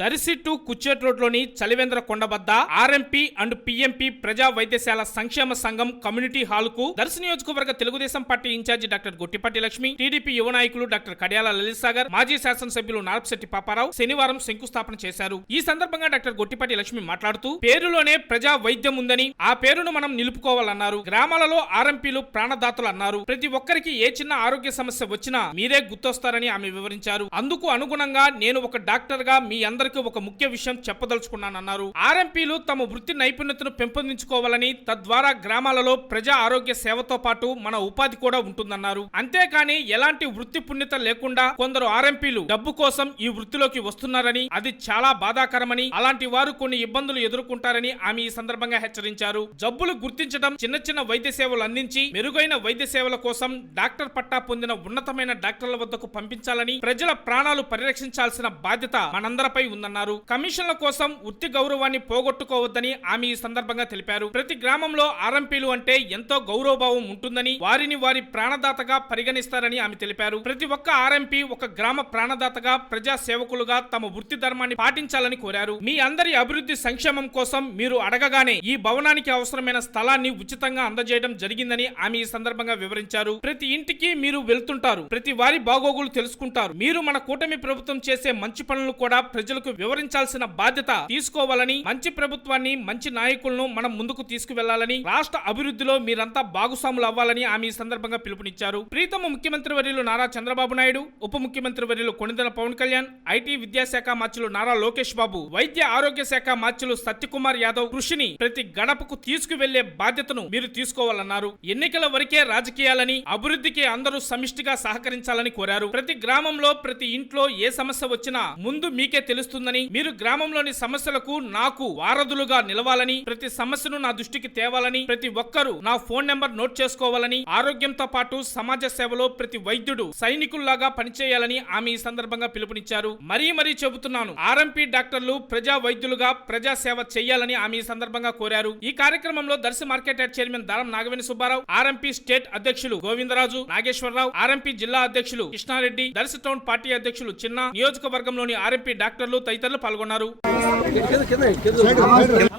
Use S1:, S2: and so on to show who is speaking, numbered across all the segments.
S1: Darsi to కుచ్చేట్ రోడ్లోని చలివేంద్ర కొండ వద్ద ఆర్ఎంపీ అండ్ పిఎంపీ ప్రజా వైద్యశాల సంక్షేమ సంఘం కమ్యూనిటీ హాల్కు దర్శి నియోజకవర్గ Telugudesam party in charge doctor Gottipati Lakshmi TDP యువ నాయకులు డాక్టర్ కడియాల లలిత్ సాగర్ మాజీ శాసనసభ్యులు నారపశెట్టి పాపారావు శనివారం శంకుస్థాపన చేశారు. ఈ సందర్భంగా డాక్టర్ గొట్టిపాటి లక్ష్మి మాట్లాడుతూ పేరులోనే ప్రజా వైద్యం ఉందని ఆ పేరును మనం నిలుపుకోవాలన్నారు. గ్రామాలలో ఆర్ఎంపీలు ప్రాణదాతలు అన్నారు. ప్రతి ఒక్కరికి ఏ చిన్న ఆరోగ్య సమస్య వచ్చినా మీరే గుర్తొస్తారని ఆమె వివరించారు. అందుకు అనుగుణంగా నేను ఒక డాక్టర్గా మీ అందరికి ఒక ముఖ్య విషయం చెప్పదలుచుకున్నానన్నారు. ఆర్ఎంపీలు తమ వృత్తి నైపుణ్యతను పెంపొందించుకోవాలని తద్వారా గ్రామాలలో ప్రజా ఆరోగ్య సేవతో పాటు మన ఉపాధి కూడా ఉంటుందన్నారు. అంతేకాని ఎలాంటి వృత్తి పుణ్యత లేకుండా కొందరు ఆర్ఎంపీలు డబ్బు కోసం ఈ వృత్తిలోకి వస్తున్నారని అది చాలా బాధాకరమని అలాంటి వారు కొన్ని ఇబ్బందులు ఎదుర్కొంటారని ఆమె ఈ సందర్భంగా హెచ్చరించారు. జబ్బులు గుర్తించడం చిన్న చిన్న వైద్య సేవలు అందించి మెరుగైన వైద్య సేవల కోసం డాక్టర్ పట్టా పొందిన ఉన్నతమైన డాక్టర్ల వద్దకు పంపించాలని ప్రజల ప్రాణాలు పరిరక్షించాల్సిన బాధ్యత మనందరిపై ఉందన్నారు కమిషన్ల కోసం వృత్తి గౌరవాన్ని పోగొట్టుకోవద్దని ఆమె ఈ సందర్భంగా తెలిపారు. ప్రతి గ్రామంలో ఆర్ఎంపీలు అంటే ఎంతో గౌరవభావం ఉంటుందని వారిని వారి ప్రాణదాతగా పరిగణిస్తారని ఆమె తెలిపారు. ప్రతి ఒక్క ఆర్ఎంపీ ఒక గ్రామ ప్రాణదాతగా ప్రజా సేవకులుగా తమ వృత్తి ధర్మాన్ని పాటించాలని కోరారు. మీ అందరి అభివృద్ధి సంక్షేమం కోసం మీరు అడగగానే ఈ భవనానికి అవసరమైన స్థలాన్ని ఉచితంగా అందజేయడం జరిగిందని ఆమె ఈ సందర్భంగా వివరించారు. ప్రతి ఇంటికి మీరు వెళ్తుంటారు. ప్రతి వారి బాగోగులు తెలుసుకుంటారు. మీరు మన కూటమి ప్రభుత్వం చేసే మంచి పనులు కూడా ప్రజలకు వివరించాల్సిన బాధ్యత తీసుకోవాలని మంచి ప్రభుత్వాన్ని మంచి నాయకులను మనం ముందుకు తీసుకువెళ్ళాలని రాష్ట్ర అభివృద్ధిలో మీరంతా భాగస్వాములు అవ్వాలని ఆమె ఈ సందర్భంగా పిలుపునిచ్చారు. ప్రీతమ ముఖ్యమంత్రి వర్యులు నారా చంద్రబాబు నాయుడు ఉప ముఖ్యమంత్రి వర్యులు కొణిదెల పవన్ కళ్యాణ్ ఐటీ విద్యాశాఖ మార్చులు నారా లోకేష్ బాబు వైద్య ఆరోగ్య శాఖ మార్చులు సత్యకుమార్ యాదవ్ కృషిని ప్రతి గడపకు తీసుకువెళ్ళే బాధ్యతను మీరు తీసుకోవాలన్నారు. ఎన్నికల వరకే రాజకీయాలని అభివృద్ధికి అందరూ సమిష్టిగా సహకరించాలని కోరారు. ప్రతి గ్రామంలో ప్రతి ఇంట్లో ఏ సమస్య వచ్చినా ముందు మీకే తెలుస్తుందని మీరు గ్రామంలోని సమస్యలకు నాకు వారధులుగా నిలవాలని ప్రతి సమస్యను నా దృష్టికి తేవాలని ప్రతి ఒక్కరూ నా ఫోన్ నెంబర్ నోట్ చేసుకోవాలని ఆరోగ్యంతో పాటు సమాజ సేవలో ప్రతి వైద్యుడు సైనికుల్లాగా పనిచేయాలని ఆమె ఈ సందర్భంగా పిలుపునిచ్చారు. మరీ మరీ చెబుతున్నాను ఆర్ఎంపీ డాక్టర్లు ప్రజా వైద్యులుగా ప్రజా సేవ చేయాలని ఆమె ఈ సందర్భంగా కోరారు. ఈ కార్యక్రమంలో దర్శి మార్కెట్ యార్డ్ చైర్మన్ దారం నాగవేణి సుబ్బారావు ఆర్ఎంపీ స్టేట్ అధ్యక్షులు గోవిందరాజు నాగేశ్వరరావు ఆర్ఎంపీ జిల్లా అధ్యక్షులు కృష్ణారెడ్డి దర్శి టౌన్ పార్టీ అధ్యక్షులు చిన్న నియోజకవర్గంలోని ఆర్ఎంపీ డాక్టర్లు తదితరులు పాల్గొన్నారు.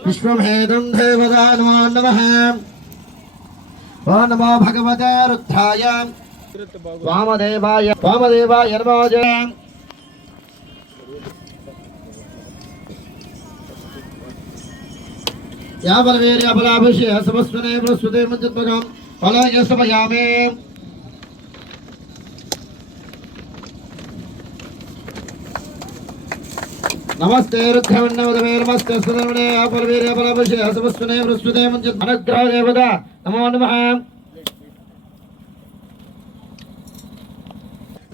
S2: విశ్వభేదం దేవదానమో నమః ఓ నమో భగవతే రుద్ధాయ. వామదేవాయ వామదేవాయ నమో. సమస్వనే ఫలాయ సమయామే. నమస్తే రుద్రవన్నవదమే నమస్తే సుధర్మణే అపరవీర్య బలభిషేయ సమస్వనే బృహస్పతి మంజత్ అనుగ్రహ దేవత నమో నమః.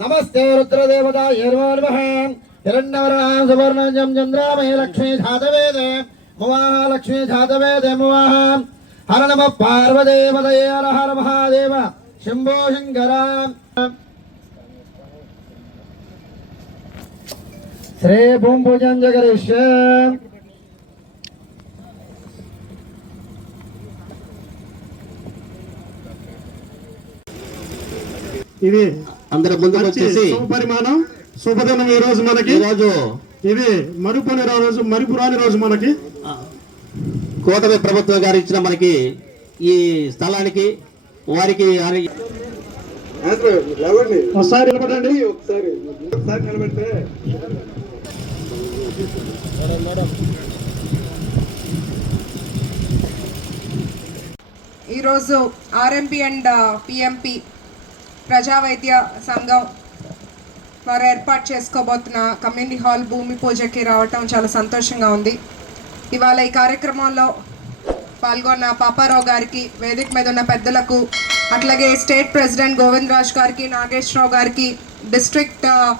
S2: నమస్తే రుద్రదేవత నమో నమః. హిరణ్యవర్ణాం సువర్ణజం చంద్రామయ లక్ష్మీ ధాతవేదే మువాహ లక్ష్మీ ధాతవేదే మువాహ. హర నమ పార్వదేవదయే హర హర మహాదేవ శంభో శంకరా. శ్రీ భూమి పూజం జగరీష్
S3: ఇది
S4: అందరి ముందుకు
S3: మంచి
S4: వచ్చేసి
S3: శుభపరిమాణం శుభదినం ఈ రోజు మనకి.
S4: ఈరోజు
S3: ఇది మరుపుని రోజు మరుపురాని రోజు మనకి.
S4: కూటమి ప్రభుత్వం గారు ఇచ్చిన మనకి ఈ స్థలానికి వారికి
S3: ఒకసారి నిలబడండి. ఒకసారి ఒకసారి నిలబెడితే.
S5: ఈరోజు ఆర్ఎంపీ అండ్ పిఎంపి uh, ప్రజా వైద్య సంఘం వారు ఏర్పాటు చేసుకోబోతున్న కమ్యూనిటీ హాల్ భూమి పూజకి రావటం చాలా సంతోషంగా ఉంది. ఇవాళ ఈ కార్యక్రమంలో పాల్గొన్న పాపారావు గారికి వేదిక మీద ఉన్న పెద్దలకు అట్లాగే స్టేట్ ప్రెసిడెంట్ గోవింద్ రాజ్ గారికి నాగేశ్వరరావు గారికి డిస్ట్రిక్ట్ uh,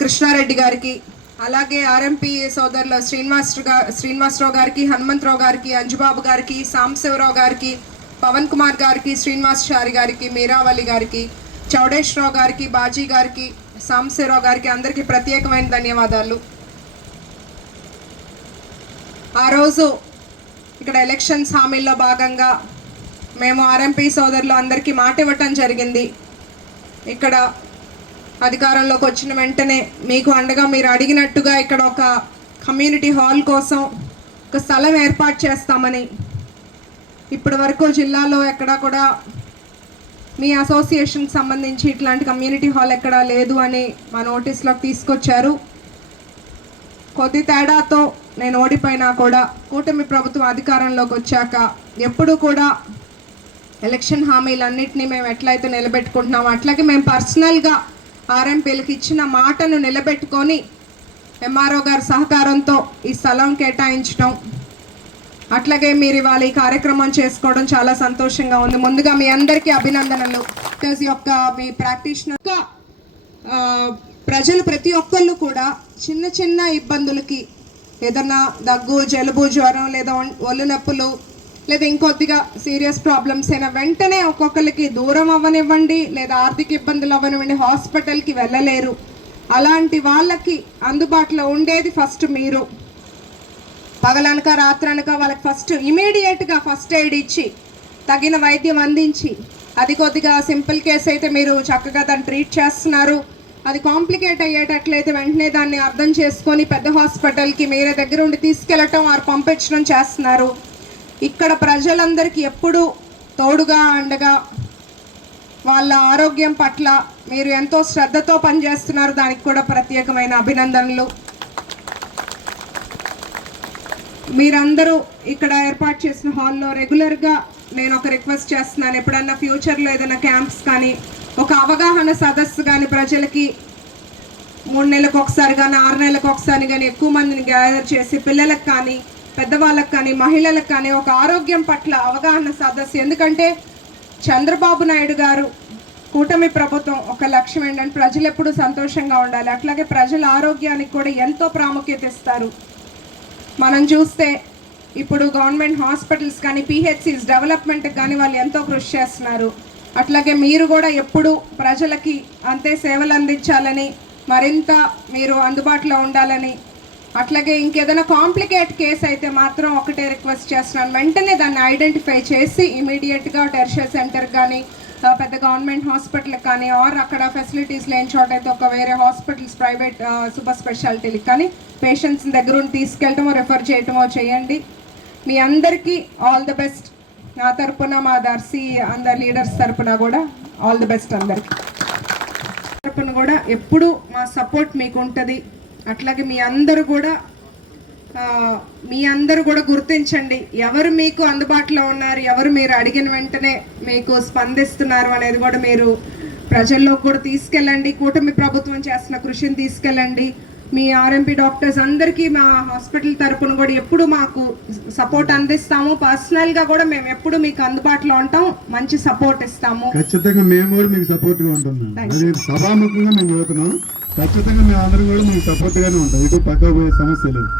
S5: కృష్ణారెడ్డి గారికి అలాగే ఆర్ఎంపీ సోదరులు శ్రీనివాస్ శ్రీనివాసరావు గారికి హనుమంతరావు గారికి అంజుబాబు గారికి సాంబశివరావు గారికి పవన్ కుమార్ గారికి శ్రీనివాస్ చారి గారికి మీరావళి గారికి చౌడేశ్వరరావు గారికి బాజీ గారికి సాంబశివరావు గారికి అందరికీ ప్రత్యేకమైన ధన్యవాదాలు. ఆ రోజు ఇక్కడ ఎలక్షన్స్ హామీల్లో భాగంగా మేము ఆర్ఎంపీ సోదరులు అందరికీ మాట ఇవ్వటం జరిగింది. ఇక్కడ అధికారంలోకి వచ్చిన వెంటనే మీకు అండగా మీరు అడిగినట్టుగా ఇక్కడ ఒక కమ్యూనిటీ హాల్ కోసం ఒక స్థలం ఏర్పాటు చేస్తామని ఇప్పటి వరకు జిల్లాలో ఎక్కడా కూడా మీ అసోసియేషన్కి సంబంధించి ఇట్లాంటి కమ్యూనిటీ హాల్ ఎక్కడా లేదు అని మా నోటీస్లోకి తీసుకొచ్చారు. కొద్ది తేడాతో నేను ఓడిపోయినా కూడా కూటమి ప్రభుత్వం అధికారంలోకి వచ్చాక ఎప్పుడు కూడా ఎలక్షన్ హామీలన్నింటినీ మేము ఎట్లయితే నిలబెట్టుకుంటున్నామో అట్లాగే మేము పర్సనల్గా ఆర్ఎంపీలకు ఇచ్చిన మాటను నిలబెట్టుకొని ఎంఆర్ఓ గారి సహకారంతో ఈ స్థలం కేటాయించడం. అట్లాగే మీరు ఇవాళ ఈ కార్యక్రమం చేసుకోవడం చాలా సంతోషంగా ఉంది. ముందుగా మీ అందరికీ అభినందనలు. బికాజ్ యొక్క మీ ప్రాక్టీషనర్ ప్రజలు ప్రతి ఒక్కళ్ళు కూడా చిన్న చిన్న ఇబ్బందులకి ఏదన్నా దగ్గు జలుబు జ్వరం లేదా ఒళ్ళు నొప్పులు లేదా ఇంకొద్దిగా సీరియస్ ప్రాబ్లమ్స్ అయినా వెంటనే ఒక్కొక్కరికి దూరం అవ్వనివ్వండి లేదా ఆర్థిక ఇబ్బందులు అవ్వనివ్వండి హాస్పిటల్కి వెళ్ళలేరు. అలాంటి వాళ్ళకి అందుబాటులో ఉండేది ఫస్ట్ మీరు. పగలనక రాత్రనక వాళ్ళకి ఫస్ట్ ఇమీడియట్గా ఫస్ట్ ఎయిడ్ ఇచ్చి తగిన వైద్యం అందించి అది కొద్దిగా సింపుల్ కేసు అయితే మీరు చక్కగా దాన్ని ట్రీట్ చేస్తున్నారు. అది కాంప్లికేట్ అయ్యేటట్లయితే వెంటనే దాన్ని అర్థం చేసుకొని పెద్ద హాస్పిటల్కి మీరే దగ్గర ఉండి తీసుకెళ్ళటం వారు పంపించడం చేస్తున్నారు. ఇక్కడ ప్రజలందరికీ ఎప్పుడూ తోడుగా అండగా వాళ్ళ ఆరోగ్యం పట్ల మీరు ఎంతో శ్రద్ధతో పనిచేస్తున్నారు. దానికి కూడా ప్రత్యేకమైన అభినందనలు. మీరందరూ ఇక్కడ ఏర్పాటు చేసిన హాల్లో రెగ్యులర్గా నేను ఒక రిక్వెస్ట్ చేస్తున్నాను. ఎప్పుడన్నా ఫ్యూచర్లో ఏదైనా క్యాంప్స్ కానీ ఒక అవగాహన సదస్సు కానీ ప్రజలకి మూడు నెలలకు ఒకసారి కానీ ఆరు నెలలకు ఒకసారి కానీ ఎక్కువ మందిని గ్యాదర్ చేసి పిల్లలకు కానీ పెద్దవాళ్ళకి కానీ మహిళలకు కానీ ఒక ఆరోగ్యం పట్ల అవగాహన సదస్సు ఎందుకంటే చంద్రబాబు నాయుడు గారు కూటమి ప్రభుత్వం ఒక లక్ష్యం ఏంటంటే ప్రజలు ఎప్పుడూ సంతోషంగా ఉండాలి. అట్లాగే ప్రజల ఆరోగ్యానికి కూడా ఎంతో ప్రాముఖ్యత ఇస్తారు. మనం చూస్తే ఇప్పుడు గవర్నమెంట్ హాస్పిటల్స్ కానీ పిహెచ్సిస్ డెవలప్మెంట్కి కానీ వాళ్ళు ఎంతో కృషి చేస్తున్నారు. అట్లాగే మీరు కూడా ఎప్పుడు ప్రజలకి అంతే సేవలు అందించాలని మరింత మీరు అందుబాటులో ఉండాలని అట్లాగే ఇంకేదైనా కాంప్లికేట్ కేసు అయితే మాత్రం ఒకటే రిక్వెస్ట్ చేస్తున్నాను. వెంటనే దాన్ని ఐడెంటిఫై చేసి ఇమీడియట్గా టెర్షియర్ సెంటర్ కానీ పెద్ద గవర్నమెంట్ హాస్పిటల్ కానీ ఆర్ అక్కడ ఫెసిలిటీస్ లేని చోట అయితే ఒక వేరే హాస్పిటల్స్ ప్రైవేట్ సూపర్ స్పెషాలిటీలకు కానీ పేషెంట్స్ దగ్గర ఉండి తీసుకెళ్ళటమో రెఫర్ చేయటమో చేయండి. మీ అందరికీ ఆల్ ద బెస్ట్. నా తరపున మా దర్శి అందరి లీడర్స్ తరపున కూడా ఆల్ ది బెస్ట్ అందరికీ. తరపున కూడా ఎప్పుడు మా సపోర్ట్ మీకు ఉంటుంది అట్లాగే మీ అందరూ కూడా మీ అందరూ కూడా గుర్తించండి. ఎవరు మీకు అందుబాటులో ఉన్నారు ఎవరు మీరు అడిగిన వెంటనే మీకు స్పందిస్తున్నారు అనేది కూడా మీరు ప్రజల్లోకి కూడా తీసుకెళ్ళండి. కూటమి ప్రభుత్వం చేస్తున్న కృషిని తీసుకెళ్ళండి. మీ ఆర్ఎంపీ డాక్టర్స్ అందరికీ మా హాస్పిటల్ తరపున కూడా ఎప్పుడు మాకు సపోర్ట్ అందిస్తాము. పర్సనల్గా కూడా మేము ఎప్పుడు మీకు అందుబాటులో ఉంటాం. మంచి సపోర్ట్ ఇస్తాము.
S3: ఖచ్చితంగా మేము కూడా మీకు సపోర్ట్గా ఉంటున్నాం అది సభాముఖంగా మేము ఖచ్చితంగా మేము అందరం కూడా మీకు సపోర్ట్గానే ఉంటాం ఇటు పక్క పోయే సమస్య లేదు.